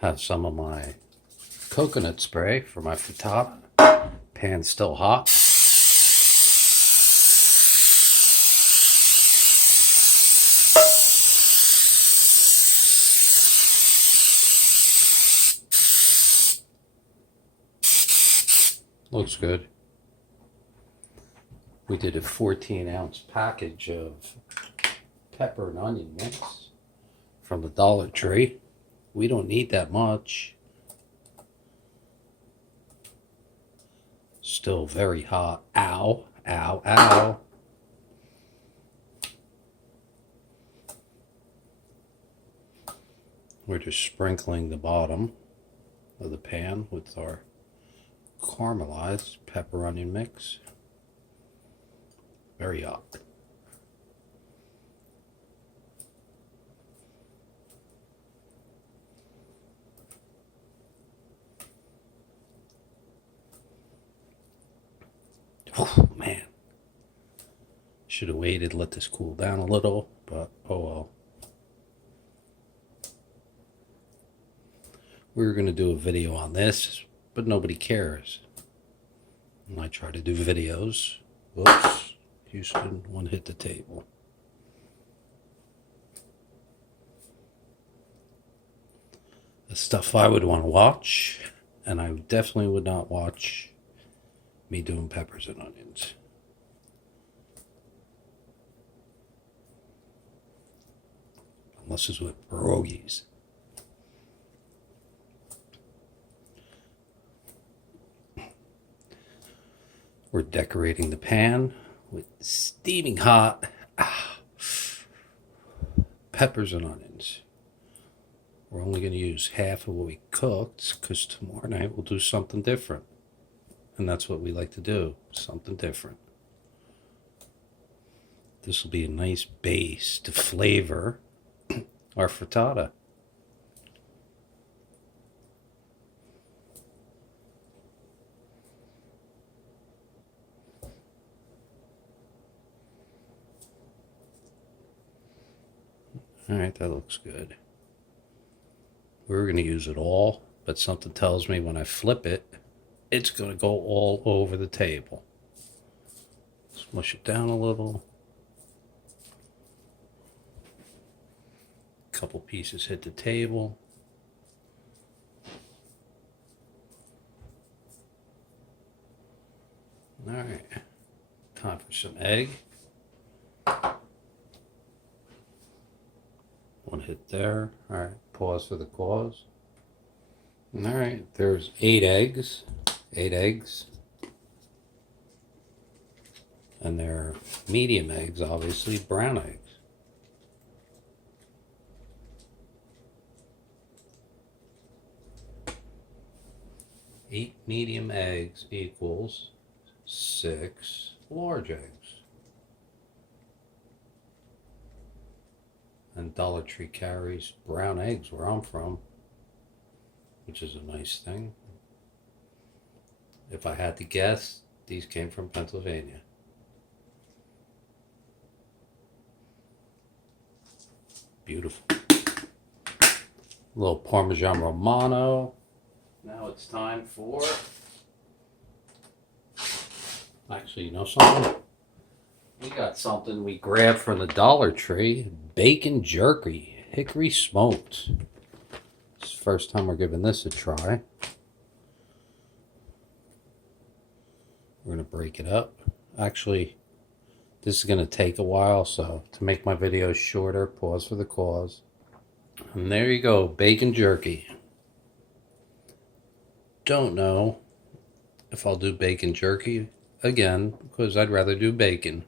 Have some of my coconut spray for my frittata. Pan's still hot. Looks good. We did a 14-ounce package of pepper and onion mix from the Dollar Tree. We don't need that much. Still very hot. Ow, ow, ow. We're just sprinkling the bottom of the pan with our caramelized pepper onion mix. Very hot. Oh man, should have waited, let this cool down a little, but oh well. We were going to do a video on this, but nobody cares. And I try to do videos. Whoops, Houston, one hit the table. The stuff I would want to watch, and I definitely would not watch me doing peppers and onions. Unless it's with pierogies. We're decorating the pan with steaming hot peppers and onions. We're only going to use half of what we cooked because tomorrow night we'll do something different. And that's what we like to do, something different. This will be a nice base to flavor our frittata. Alright, that looks good. We're going to use it all, but something tells me when I flip it, it's going to go all over the table. Smush it down a little. A couple pieces hit the table. Alright, time for some egg. One hit there. Alright, pause for the cause. Alright, there's 8 eggs. 8 eggs. And they're medium eggs, obviously, brown eggs. Eight medium eggs equals 6 large eggs. And Dollar Tree carries brown eggs where I'm from, which is a nice thing. If I had to guess, these came from Pennsylvania. Beautiful. A little Parmesan Romano. Now it's time for... Actually, you know something? We got something we grabbed from the Dollar Tree. Bacon jerky. Hickory smoked. It's the first time we're giving this a try. We're going to break it up. Actually, this is going to take a while, so to make my videos shorter, pause for the cause. And there you go, bacon jerky. Don't know if I'll do bacon jerky again, because I'd rather do bacon.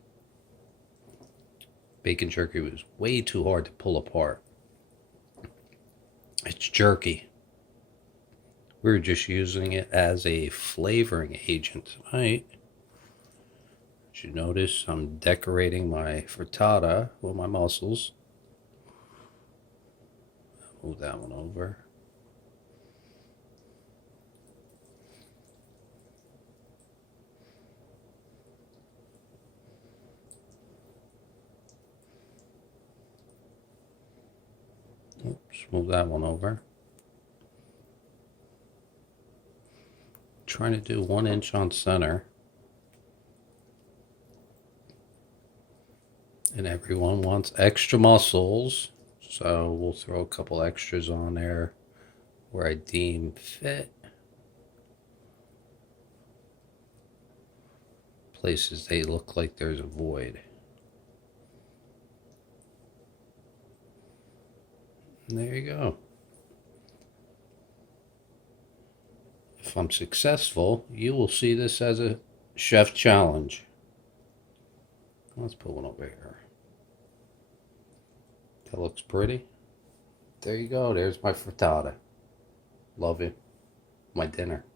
Bacon jerky was way too hard to pull apart. It's jerky. We're just using it as a flavoring agent tonight. As you notice, I'm decorating my frittata with my mussels. Move that one over. Oops, move that one over. trying to do 1 inch on center. And everyone wants extra mussels, so we'll throw a couple extras on there where I deem fit. Places they look like there's a void. And there you go. If I'm successful, you will see this as a chef challenge. Let's put one over here. That looks pretty. There you go. There's my frittata. Love it. My dinner.